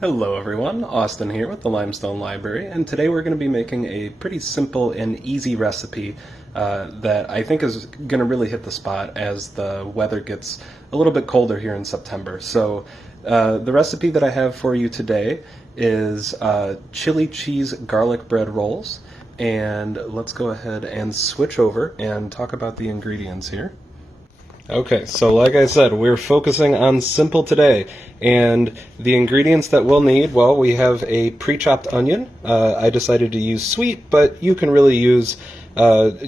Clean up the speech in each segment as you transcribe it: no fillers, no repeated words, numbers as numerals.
Hello everyone, Austin here with the Limestone Library, and today we're going to be making a pretty simple and easy recipe that I think is going to really hit the spot as the weather gets a little bit colder here in September. So the recipe that I have for you today is chili cheese garlic bread rolls, and let's go ahead and switch over and talk about the ingredients here. Okay, so like I said, we're focusing on simple today, and the ingredients that we'll need, well, we have a pre-chopped onion. I decided to use sweet, but you can really use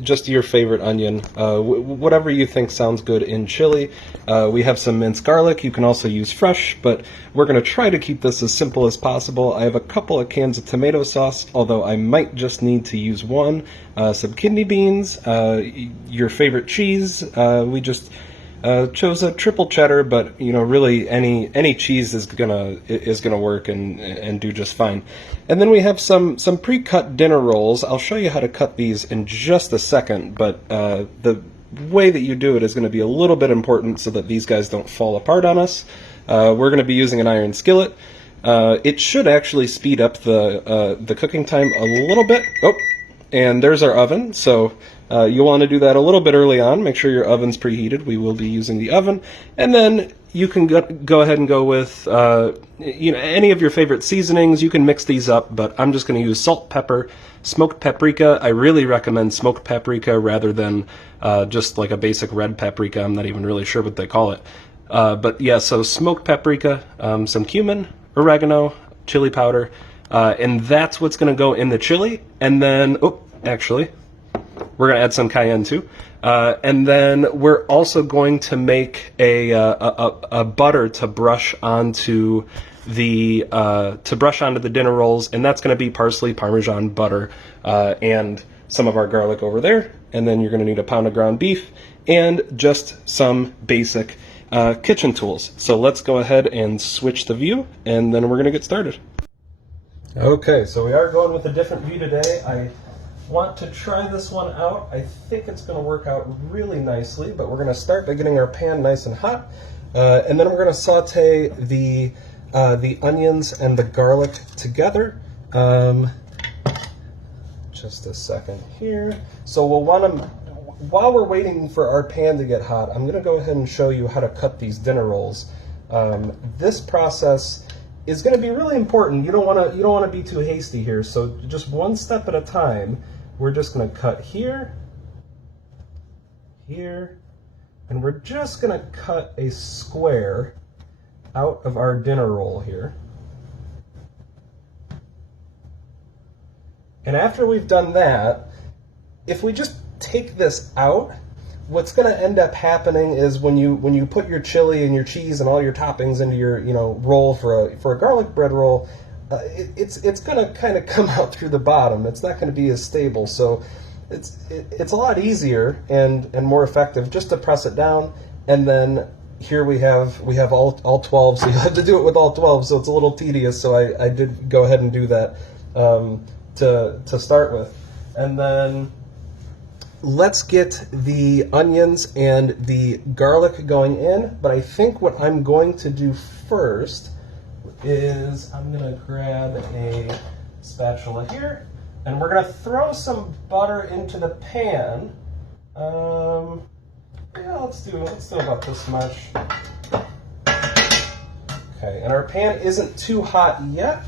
just your favorite onion, whatever you think sounds good in chili. We have some minced garlic. You can also use fresh, but we're going to try to keep this as simple as possible. I have a couple of cans of tomato sauce, although I might just need to use one. Some kidney beans, your favorite cheese. We just chose a triple cheddar, but really any cheese is gonna work and do just fine. And then we have some pre-cut dinner rolls. I'll show you how to cut these in just a second, but the way that you do it is going to be a little bit important so that these guys don't fall apart on us. We're going to be using an iron skillet. It should actually speed up the cooking time a little bit. Oh, and there's our oven. So you'll want to do that a little bit early on. Make sure your oven's preheated. We will be using the oven. And then you can go ahead and go with any of your favorite seasonings. You can mix these up, but I'm just going to use salt, pepper, smoked paprika. I really recommend smoked paprika rather than just like a basic red paprika. I'm not even really sure what they call it. But yeah, so smoked paprika, some cumin, oregano, chili powder, and that's what's going to go in the chili. And then, actually, we're going to add some cayenne too. And then we're also going to make a butter to brush onto the dinner rolls, and that's going to be parsley, Parmesan, butter, and some of our garlic over there. And then you're going to need a pound of ground beef and just some basic kitchen tools. So let's go ahead and switch the view, and then we're going to get started. Okay, so we are going with a different view today. I want to try this one out. I think it's going to work out really nicely, but we're going to start by getting our pan nice and hot, and then we're going to saute the onions and the garlic together. Just a second here. So we'll want to, while we're waiting for our pan to get hot, I'm going to go ahead and show you how to cut these dinner rolls. This process is going to be really important. You don't want to be too hasty here. So just one step at a time. We're just going to cut here, here, and we're just going to cut a square out of our dinner roll here. And after we've done that, if we just take this out, what's going to end up happening is when you put your chili and your cheese and all your toppings into your roll for a garlic bread roll, it's going to kind of come out through the bottom. It's not going to be as stable. So it's a lot easier and more effective just to press it down. And then here we have all 12. So you have to do it with all 12. So it's a little tedious. So I did go ahead and do that to start with. And then let's get the onions and the garlic going in, but I think what I'm going to do first is I'm going to grab a spatula here, and we're going to throw some butter into the pan. Yeah, let's do about this much. Okay, and our pan isn't too hot yet.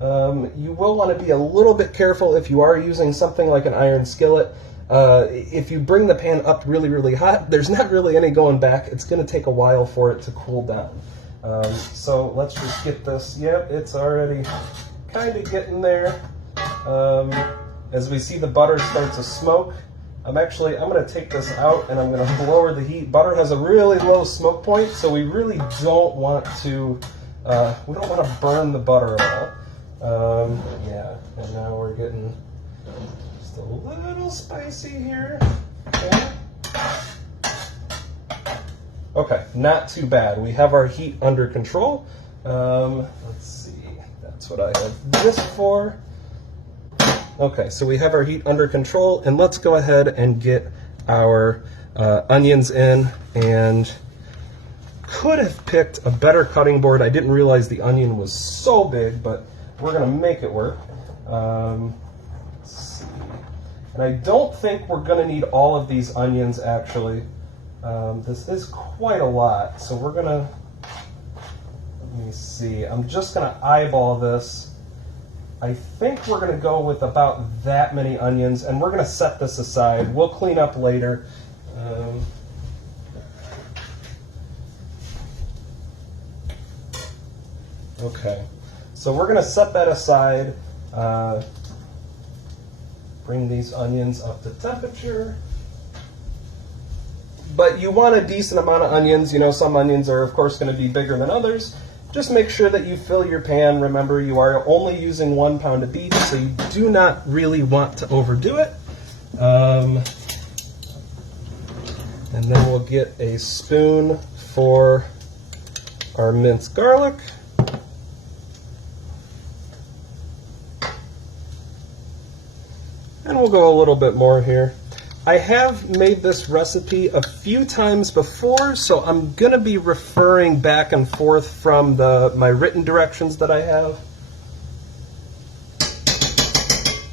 You will want to be a little bit careful if you are using something like an iron skillet. If you bring the pan up really, really hot, there's not really any going back. It's going to take a while for it to cool down. So let's just get this. Yep, it's already kind of getting there. As we see the butter start to smoke, I'm going to take this out and I'm going to lower the heat. Butter has a really low smoke point, so we really don't want to burn the butter at all. Yeah, and now we're getting just a little spicy here. Okay, not too bad. We have our heat under control. Let's see, that's what I have this for. Okay, so we have our heat under control, and let's go ahead and get our onions in and could have picked a better cutting board. I didn't realize the onion was so big, but we're going to make it work. Let's see. And I don't think we're going to need all of these onions, actually. This is quite a lot, so we're going to, let me see, I'm just going to eyeball this. I think we're going to go with about that many onions, and we're going to set this aside. We'll clean up later. Okay, so we're going to set that aside. Bring these onions up to temperature. But you want a decent amount of onions. You know, some onions are, of course, going to be bigger than others. Just make sure that you fill your pan. Remember, you are only using 1 pound of beef, so you do not really want to overdo it. And then we'll get a spoon for our minced garlic. And we'll go a little bit more here. I have made this recipe a few times before, so I'm going to be referring back and forth from my written directions that I have,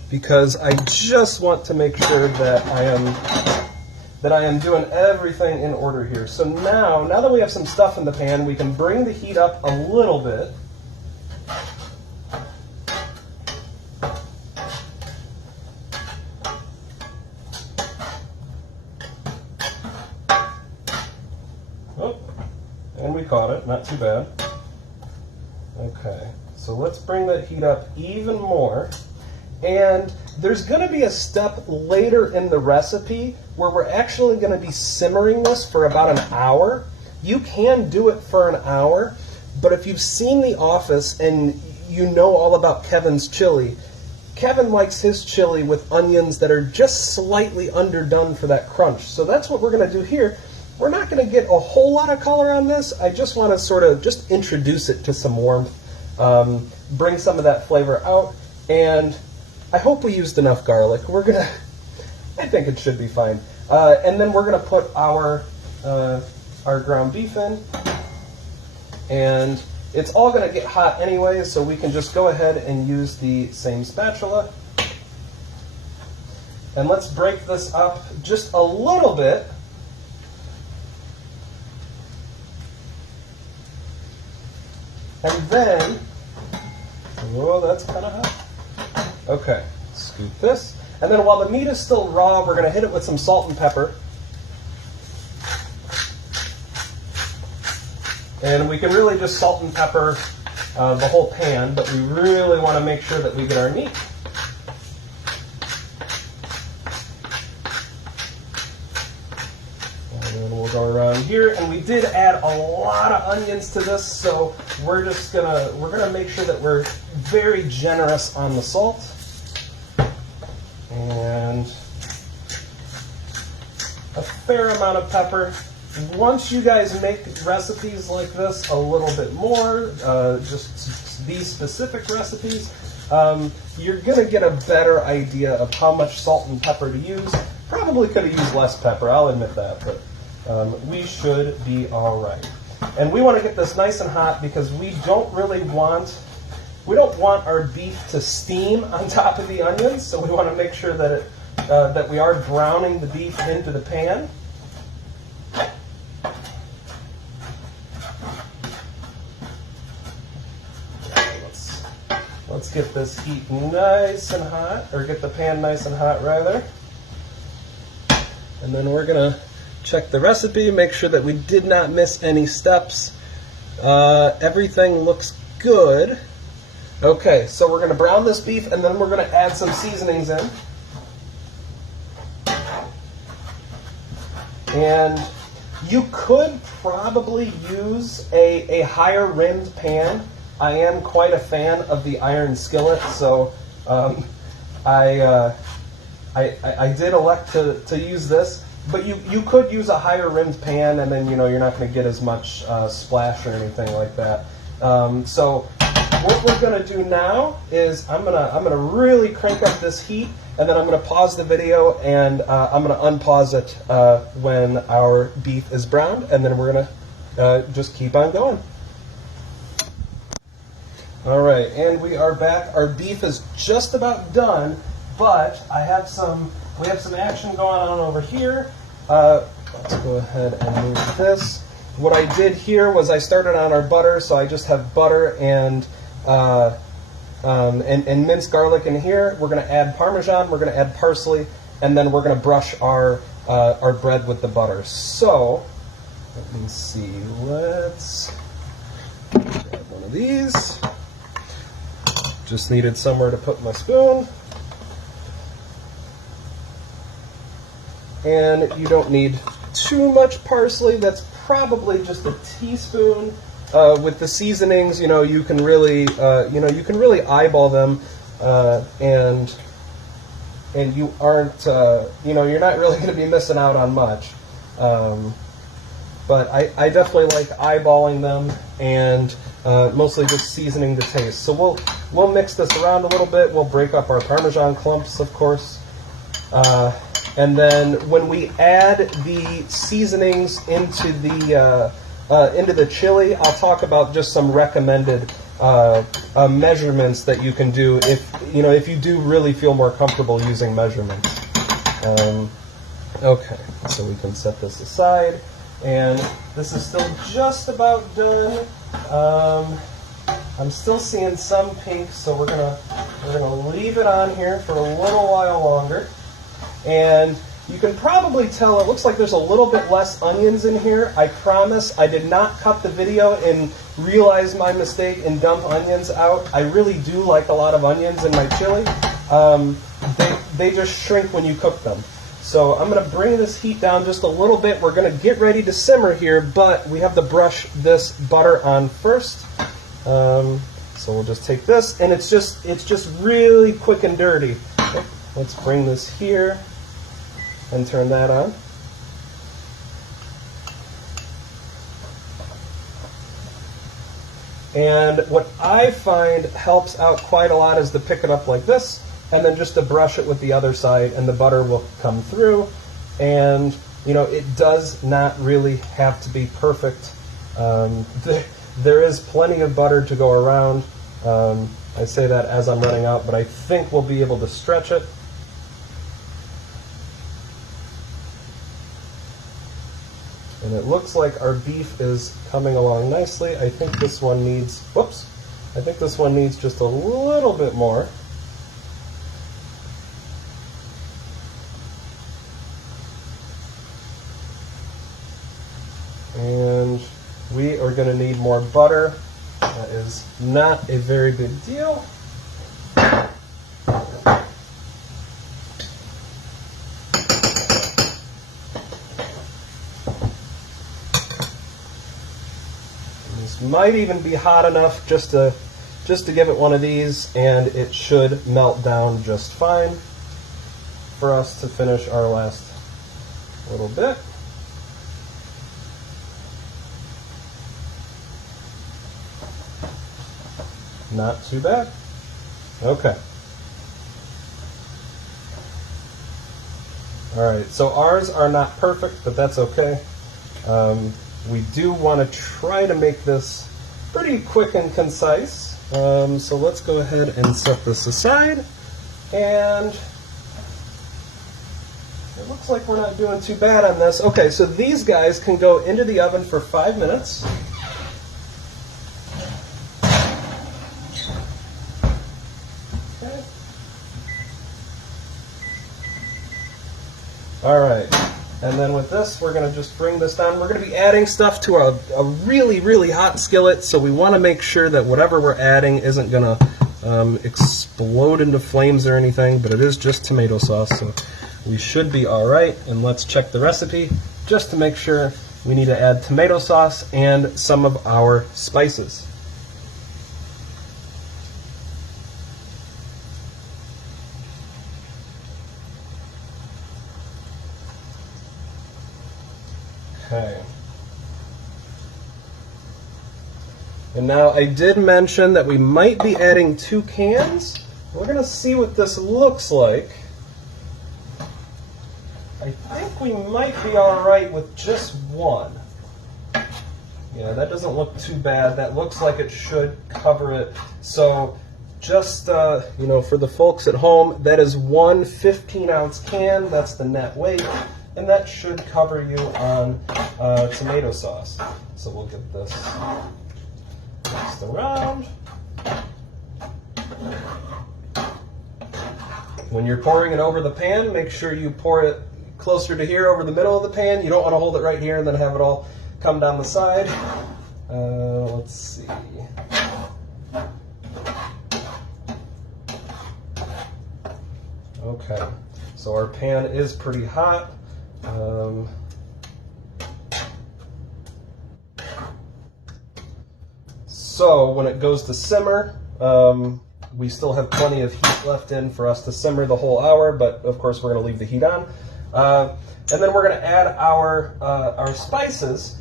because I just want to make sure that I am doing everything in order here. So now that we have some stuff in the pan, we can bring the heat up a little bit. And we caught it, not too bad. Okay, so let's bring that heat up even more. And there's going to be a step later in the recipe where we're actually going to be simmering this for about an hour. You can do it for an hour, but if you've seen The Office and you know all about Kevin's chili, Kevin likes his chili with onions that are just slightly underdone for that crunch. So that's what we're going to do here. We're not going to get a whole lot of color on this. I just want to sort of just introduce it to some warmth, bring some of that flavor out, and I hope we used enough garlic. I think it should be fine. And then we're going to put our ground beef in, and it's all going to get hot anyway, so we can just go ahead and use the same spatula. And let's break this up just a little bit. And then, oh, that's kind of hot. Okay, scoop this. And then while the meat is still raw, we're going to hit it with some salt and pepper. And we can really just salt and pepper the whole pan, but we really want to make sure that we get our meat. And then we'll go around here, and we did add a lot of onions to this, so we're gonna make sure that we're very generous on the salt. And a fair amount of pepper. Once you guys make recipes like this a little bit more, just these specific recipes, you're going to get a better idea of how much salt and pepper to use. Probably could have used less pepper, I'll admit that, but we should be all right. And we want to get this nice and hot because we don't want our beef to steam on top of the onions, so we want to make sure that that we are browning the beef into the pan. Let's get this heat nice and hot, or get the pan nice and hot rather. And then we're gonna check the recipe, make sure that we did not miss any steps. Everything looks good. Okay, so we're gonna brown this beef, and then we're gonna add some seasonings in. And you could probably use a higher rimmed pan. I am quite a fan of the iron skillet, so I did elect to use this. But you could use a higher rimmed pan, and then you're not going to get as much splash or anything like that. So what we're going to do now is I'm gonna really crank up this heat, and then I'm going to pause the video, and I'm going to unpause it when our beef is browned, and then we're going to just keep on going. All right, and we are back. Our beef is just about done, but we have some action going on over here. Let's go ahead and move this. What I did here was I started on our butter, so I just have butter and minced garlic in here. We're going to add Parmesan, we're going to add parsley, and then we're going to brush our bread with the butter. So, let me see, let's grab one of these. Just needed somewhere to put my spoon. And you don't need too much parsley. That's probably just a teaspoon. With the seasonings, you can really eyeball them, and you aren't, you're not really going to be missing out on much. But I definitely like eyeballing them and mostly just seasoning the taste. So we'll mix this around a little bit. We'll break up our Parmesan clumps, of course. And then when we add the seasonings into the chili, I'll talk about just some recommended measurements that you can do if you do really feel more comfortable using measurements. Okay, so we can set this aside, and this is still just about done. I'm still seeing some pink, so we're gonna leave it on here for a little while longer. And you can probably tell it looks like there's a little bit less onions in here. I promise I did not cut the video and realize my mistake and dump onions out. I really do like a lot of onions in my chili. They just shrink when you cook them. So I'm going to bring this heat down just a little bit. We're going to get ready to simmer here, but we have to brush this butter on first. So we'll just take this, and it's just really quick and dirty. Okay, let's bring this here and turn that on. And what I find helps out quite a lot is to pick it up like this, and then just to brush it with the other side, and the butter will come through. And it does not really have to be perfect. There is plenty of butter to go around. I say that as I'm running out, but I think we'll be able to stretch it. And it looks like our beef is coming along nicely. I think this one needs, just a little bit more. And we are going to need more butter. That is not a very big deal. Might even be hot enough just to give it one of these, and it should melt down just fine for us to finish our last little bit. Not too bad. Okay. All right, so ours are not perfect, but that's okay. We do want to try to make this pretty quick and concise. So let's go ahead and set this aside. And it looks like we're not doing too bad on this. Okay, so these guys can go into the oven for 5 minutes. Okay. All right. And then with this, we're going to just bring this down. We're going to be adding stuff to a really, really hot skillet, so we want to make sure that whatever we're adding isn't going to explode into flames or anything, but it is just tomato sauce, so we should be all right. And let's check the recipe just to make sure. We need to add tomato sauce and some of our spices. Okay. And now I did mention that we might be adding 2 cans. We're going to see what this looks like. I think we might be all right with just one. Yeah, that doesn't look too bad. That looks like it should cover it. So just, you know, for the folks at home, that is one 15-ounce can. That's the net weight. And that should cover you on tomato sauce. So we'll get this mixed around. When you're pouring it over the pan, make sure you pour it closer to here over the middle of the pan. You don't want to hold it right here and then have it all come down the side. Let's see. Okay, so our pan is pretty hot. So when it goes to simmer, we still have plenty of heat left in for us to simmer the whole hour, but of course we're going to leave the heat on. And then we're going to add our spices.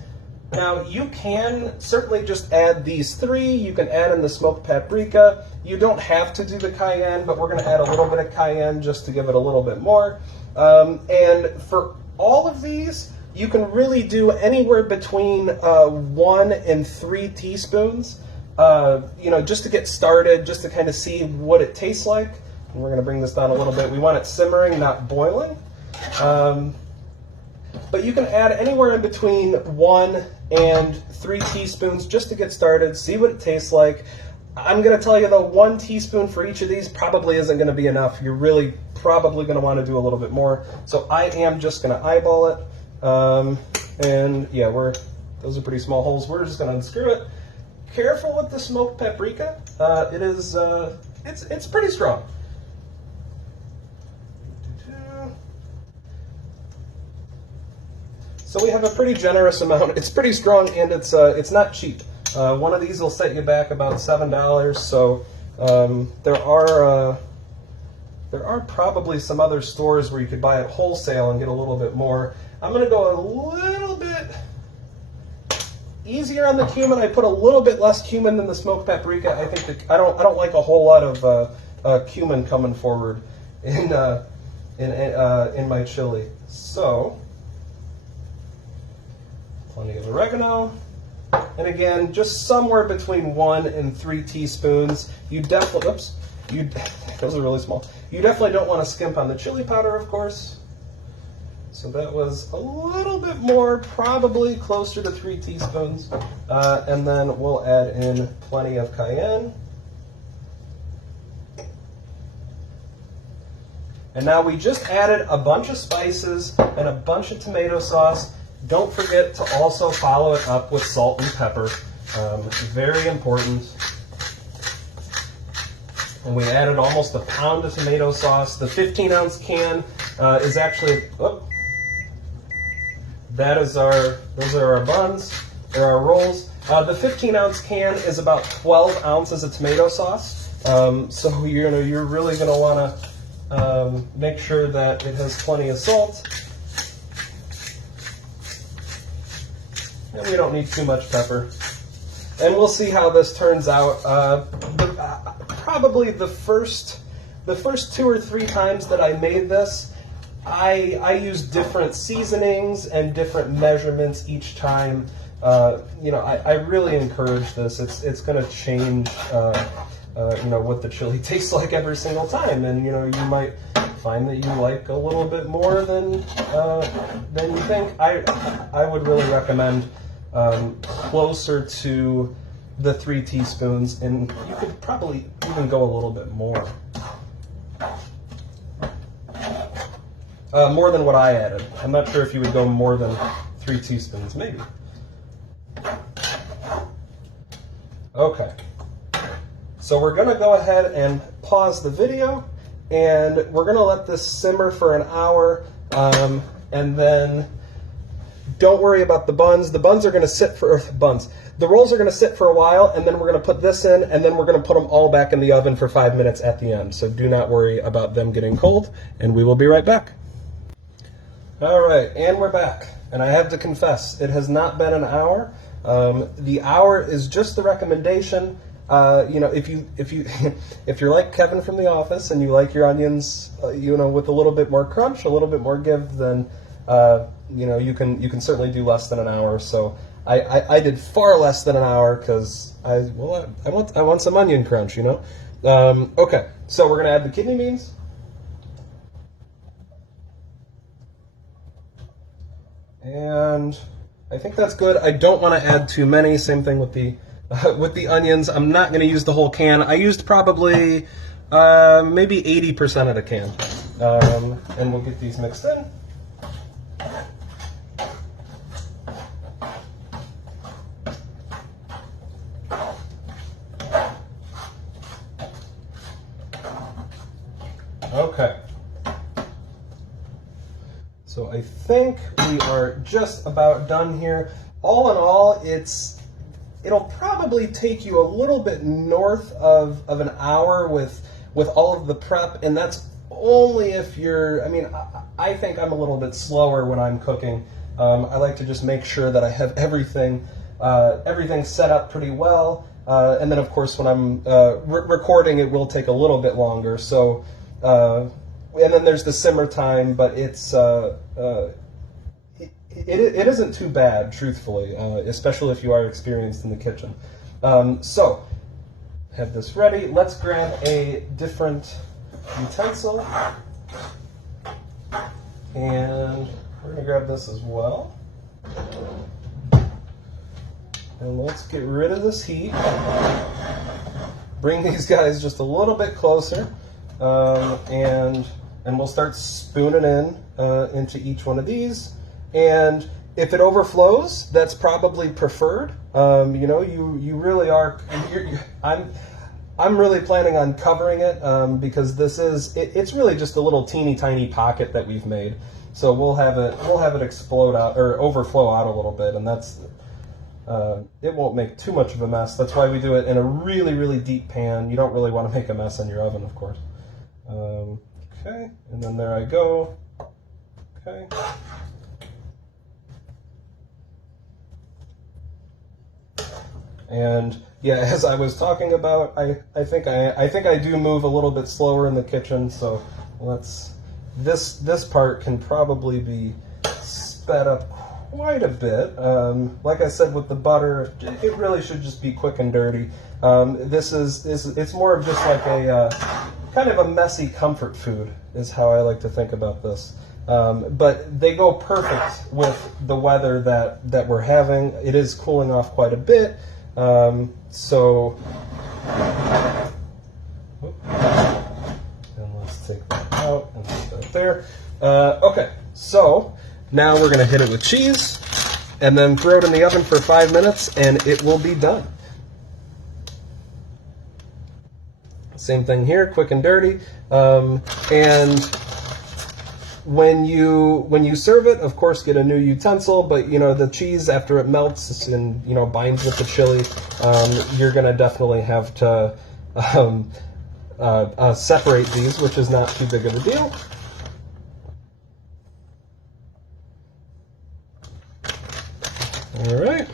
Now you can certainly just add these three. You can add in the smoked paprika. You don't have to do the cayenne, but we're going to add a little bit of cayenne just to give it a little bit more. And for all of these, you can really do anywhere between 1 and 3 teaspoons. You know, just to get started, just to kind of see what it tastes like. And we're going to bring this down a little bit. We want it simmering, not boiling. But you can add anywhere in between 1 and 3 teaspoons just to get started, see what it tastes like. I'm going to tell you though, 1 teaspoon for each of these probably isn't going to be enough. You're really probably going to want to do a little bit more. So I am just going to eyeball it. And yeah, those are pretty small holes. We're just going to unscrew it. Careful with the smoked paprika. It is, it's pretty strong. So we have a pretty generous amount. It's pretty strong and it's not cheap. One of these will set you back about $7. So there are probably some other stores where you could buy it wholesale and get a little bit more. I'm going to go a little bit easier on the cumin. I put a little bit less cumin than the smoked paprika. I think I don't like a whole lot of cumin coming forward in my chili. So plenty of oregano, and again, just somewhere between 1 and 3 teaspoons. You definitely, those are really small. You definitely don't want to skimp on the chili powder, of course. So that was a little bit more, probably closer to 3 teaspoons. And then we'll add in plenty of cayenne. And now we just added a bunch of spices and a bunch of tomato sauce. Don't forget to also follow it up with salt and pepper. Very important. And we added almost a pound of tomato sauce. The 15-ounce can is actually, those are our buns, or our rolls. The 15-ounce can is about 12 ounces of tomato sauce. So you're really going to want to make sure that it has plenty of salt. And we don't need too much pepper. And we'll see how this turns out. Probably the first 2 or 3 times that I made this, I used different seasonings and different measurements each time. You know, I really encourage this. It's going to change, you know, what the chili tastes like every single time. And you know, you might find that you like a little bit more than you think. I would really recommend closer to the 3 teaspoons, and you could probably even go a little bit more. More than what I added. I'm not sure if you would go more than 3 teaspoons, maybe. Okay. So we're going to go ahead and pause the video, and we're going to let this simmer for an hour, and then don't worry about the buns. The buns are going to sit for the rolls are going to sit for a while, and then we're going to put this in, and then we're going to put them all back in the oven for 5 minutes at the end. So do not worry about them getting cold, and we will be right back. All right, and we're back. And I have to confess, it has not been an hour. The hour is just the recommendation. You know, if you're like Kevin from The Office and you like your onions, you know, with a little bit more crunch, a little bit more give, then you know, you can certainly do less than an hour. So I did far less than an hour because I want some onion crunch, you know. Okay, so we're gonna add the kidney beans. And I think that's good. I don't want to add too many. Same thing with the onions. I'm not going to use the whole can. I used probably maybe 80% of the can. And we'll get these mixed in. Okay. So I think we are just about done here. All in all, it'll probably take you a little bit north of an hour with all of the prep, and that's only if you're, I mean, I think I'm a little bit slower when I'm cooking. I like to just make sure that I have everything set up pretty well, and then of course when I'm recording, it will take a little bit longer. So. And then there's the simmer time, but it isn't too bad, truthfully, especially if you are experienced in the kitchen. So, have this ready. Let's grab a different utensil. And we're going to grab this as well. And let's get rid of this heat. Bring these guys just a little bit closer. And we'll start spooning into each one of these. And if it overflows, that's probably preferred. You know, you really are. I'm really planning on covering it because it's really just a little teeny tiny pocket that we've made. So we'll have it explode out or overflow out a little bit, and that's it won't make too much of a mess. That's why we do it in a really, really deep pan. You don't really want to make a mess in your oven, of course. Okay, and then there I go. Okay. And yeah, as I was talking about, I think I do move a little bit slower in the kitchen, so this part can probably be sped up quite a bit. Like I said with the butter, it really should just be quick and dirty. It's more of just like a kind of a messy comfort food is how I like to think about this. But they go perfect with the weather that we're having. It is cooling off quite a bit. So, and let's take that out and put that there. Okay, so now we're going to hit it with cheese and then throw it in the oven for 5 minutes and it will be done. Same thing here, quick and dirty. And when you serve it, of course, get a new utensil. But you know the cheese, after it melts and binds with the chili, you're gonna definitely have to separate these, which is not too big of a deal. All right,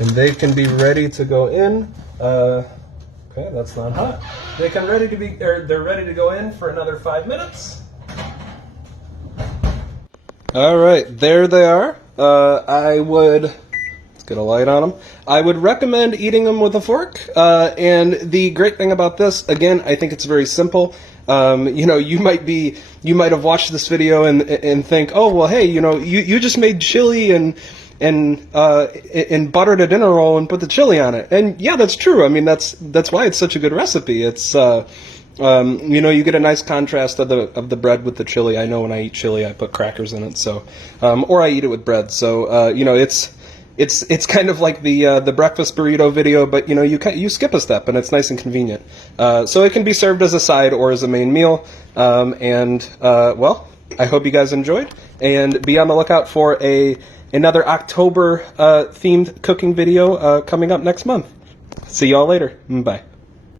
and they can be ready to go in. Okay, that's not hot. They're ready to go in for another 5 minutes. All right, there they are. Let's get a light on them. I would recommend eating them with a fork. And the great thing about this, again, I think it's very simple. You might have watched this video and think, oh well, hey, you just made chili and buttered a dinner roll and put the chili on it. And yeah, that's true. I mean, that's why it's such a good recipe. It's you get a nice contrast of the bread with the chili. I know when I eat chili, I put crackers in it, so or I eat it with bread. So it's kind of like the breakfast burrito video, but you skip a step and it's nice and convenient. So it can be served as a side or as a main meal. Well, I hope you guys enjoyed, and be on the lookout for another October themed cooking video coming up next month. See y'all later. Bye.